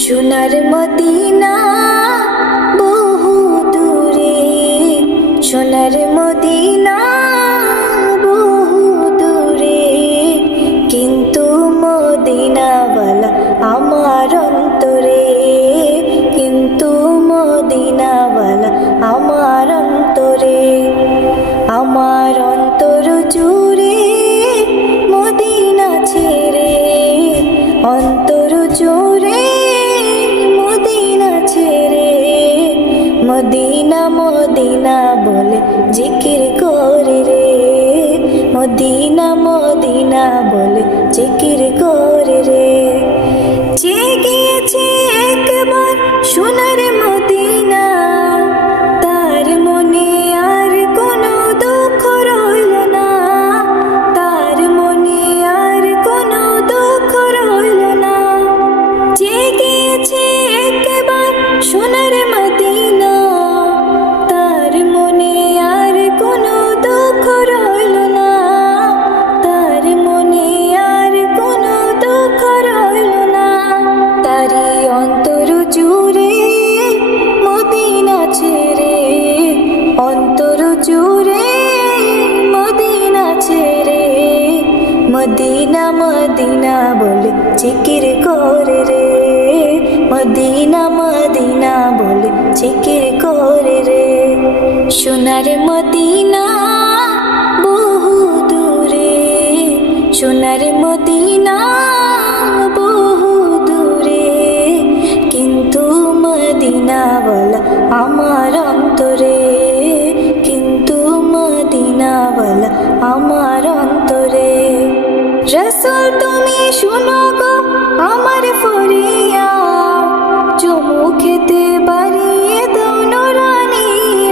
সোনার মদিনা বহু দূরে, সোনার মদিনা বহু দূরে, কিন্তু মদিনাওয়ালা আমার অন্তরে, কিন্তু মদিনাওয়ালা আমার অন্তরে। আমার অন্তর জুড়ে মদিনা ছেড়ে, অন্তর জুড়ে মদিনা ছেড়ে, মদিনা মদিনা বলে জিকির করে রে, মদিনা মদিনা বলে জিকির করে রে। যে গিয়েছে একবার সোনার মদিনা, তার মনে আর কোনো দুঃখ রইল না, তার মনে আর কোনো দুঃখ রইল না। যে গিয়েছে একবার সোনার মদিনা, তার মনে আর কোনো দুঃখ রইল না, তার মনে আর কোনো দুঃখ রইল না। তারি অন্তর জুড়ে মদিনা ছেড়ে, অন্তর জুড়ে মদিনা ছেড়ে, মদিনা মদিনা বলে জিকির করে রে, মদিনা মদিনা বলে জিকির করে রে। সোনার মদিনা বহু দূরে, সোনার মদিনা বহু দূরে, কিন্তু মদিনাওয়ালা আমার অন্তরে, কিন্তু মদিনাওয়ালা আমার অন্তরে। রসূল তুমি শুনো গো আমার ফরিয়াদ, চুমু খেতে বাড়িয়ে দাও নুরানি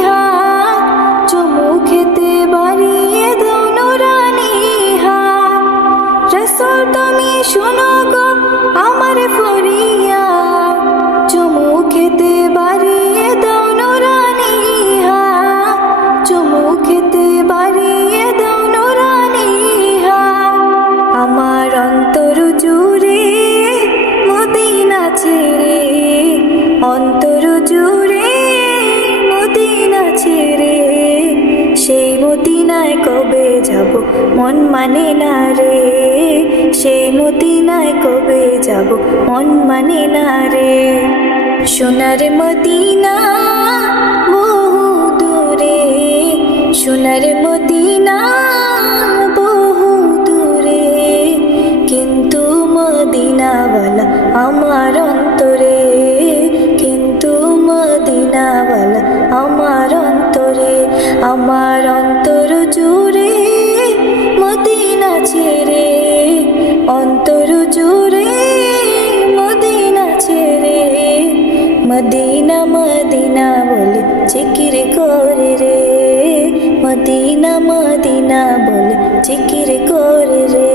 হাত, চুমু খেতে বাড়িয়ে দাও নুরানি হাত। রসূল তুমি শুনো গো আমার ফরিয়াদ, চুমু খেতে বাড়িয়ে দাও নুরানি হাত, চুমু খেতে বাড়িয়ে দাও নুরানি হাত। আমার অন্তর জুড়ে মদিনা ছেড়ে, অন্তর জুড়ে মদিনা ছেড়ে, সেই মদিনায় কবে যাব মন মানে না রে, সেই মদিনায় কবে যাব মন মানে না রে। সোনার মদিনা বহু দূরে, সোনার মদিনা বহু দূরে, কিন্তু মদিনাওয়ালা আমার অন্তরে, কিন্তু মদিনাওয়ালা আমার অন্তরে। আমার অন্তর জুড়ে মদিনা ছেড়ে, অন্তর জুড়ে মদিনা ছেড়ে, মদিনা মদিনা বলে জিকির করে রে, মদিনা মদিনা বলে জিকির করে রে।